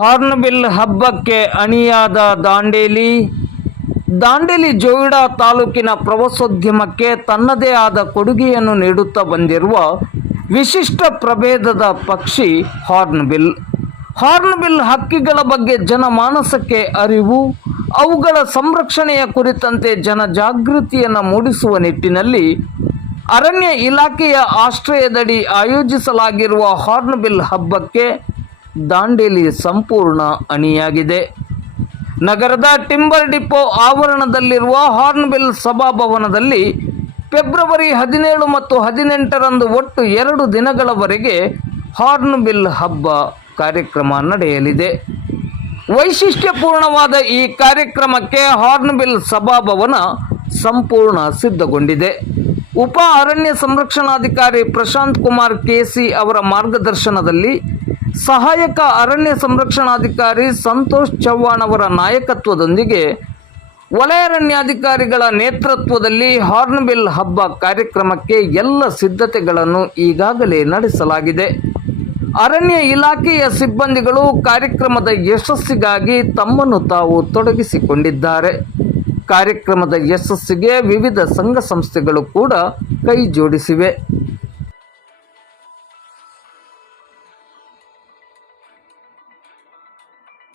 Hornbill ಹಬ್ಬಕ್ಕೆ ಅಣಿಯಾದ ದಾಂಡೇಲಿ ಜೋಯಿಡಾ ತಾಲೂಕಿನ ಪ್ರವಾಸೋದ್ಯಮಕ್ಕೆ ತನ್ನದೇ ಆದ ಕೊಡುಗೆಯನ್ನು ನೀಡುತ್ತಾ ಬಂದಿರುವ ವಿಶಿಷ್ಟ ಪ್ರಭೇದದ ಪಕ್ಷಿ ಹಾರ್ನ್ಬಿಲ್ ಹಕ್ಕಿಗಳ ಬಗ್ಗೆ ಜನಮಾನಸಕ್ಕೆ ಅರಿವು, ಅವುಗಳ ಸಂರಕ್ಷಣೆಯ ಕುರಿತಂತೆ ಜನಜಾಗೃತಿಯನ್ನು ಮೂಡಿಸುವ ನಿಟ್ಟಿನಲ್ಲಿ ಅರಣ್ಯ ಇಲಾಖೆಯ ಆಶ್ರಯದಡಿ ಆಯೋಜಿಸಲಾಗಿರುವ ಹಾರ್ನ್ಬಿಲ್ ಹಬ್ಬಕ್ಕೆ ದಾಂಡೇಲಿ ಸಂಪೂರ್ಣ ಅಣಿಯಾಗಿದೆ. ನಗರದ ಟಿಂಬರ್ ಡಿಪೋ ಆವರಣದಲ್ಲಿರುವ ಹಾರ್ನ್ಬಿಲ್ ಸಭಾಭವನದಲ್ಲಿ ಫೆಬ್ರವರಿ 17 ಮತ್ತು 18ರಂದು ಒಟ್ಟು 2 ದಿನಗಳವರೆಗೆ ಹಾರ್ನ್ಬಿಲ್ ಹಬ್ಬ ಕಾರ್ಯಕ್ರಮ ನಡೆಯಲಿದೆ. ವೈಶಿಷ್ಟ್ಯಪೂರ್ಣವಾದ ಈ ಕಾರ್ಯಕ್ರಮಕ್ಕೆ ಹಾರ್ನ್ಬಿಲ್ ಸಭಾಭವನ ಸಂಪೂರ್ಣ ಸಿದ್ಧಗೊಂಡಿದೆ. ಉಪ ಅರಣ್ಯ ಸಂರಕ್ಷಣಾಧಿಕಾರಿ ಪ್ರಶಾಂತ್ ಕುಮಾರ್ ಕೆಸಿ ಅವರ ಮಾರ್ಗದರ್ಶನದಲ್ಲಿ ಸಹಾಯಕ ಅರಣ್ಯ ಸಂರಕ್ಷಣಾಧಿಕಾರಿ ಸಂತೋಷ್ ಚವ್ಹಾಣ್ ಅವರ ನಾಯಕತ್ವದೊಂದಿಗೆ ವಲಯಾರಣ್ಯಾಧಿಕಾರಿಗಳ ನೇತೃತ್ವದಲ್ಲಿ ಹಾರ್ನ್ಬಿಲ್ ಹಬ್ಬ ಕಾರ್ಯಕ್ರಮಕ್ಕೆ ಎಲ್ಲ ಸಿದ್ಧತೆಗಳನ್ನು ಈಗಾಗಲೇ ನಡೆಸಲಾಗಿದೆ. ಅರಣ್ಯ ಇಲಾಖೆಯ ಸಿಬ್ಬಂದಿಗಳು ಕಾರ್ಯಕ್ರಮದ ಯಶಸ್ಸಿಗಾಗಿ ತಮ್ಮನ್ನು ತಾವು ತೊಡಗಿಸಿಕೊಂಡಿದ್ದಾರೆ. ಕಾರ್ಯಕ್ರಮದ ಯಶಸ್ಸಿಗೆ ವಿವಿಧ ಸಂಘ ಸಂಸ್ಥೆಗಳು ಕೂಡ ಕೈ ಜೋಡಿಸಿವೆ.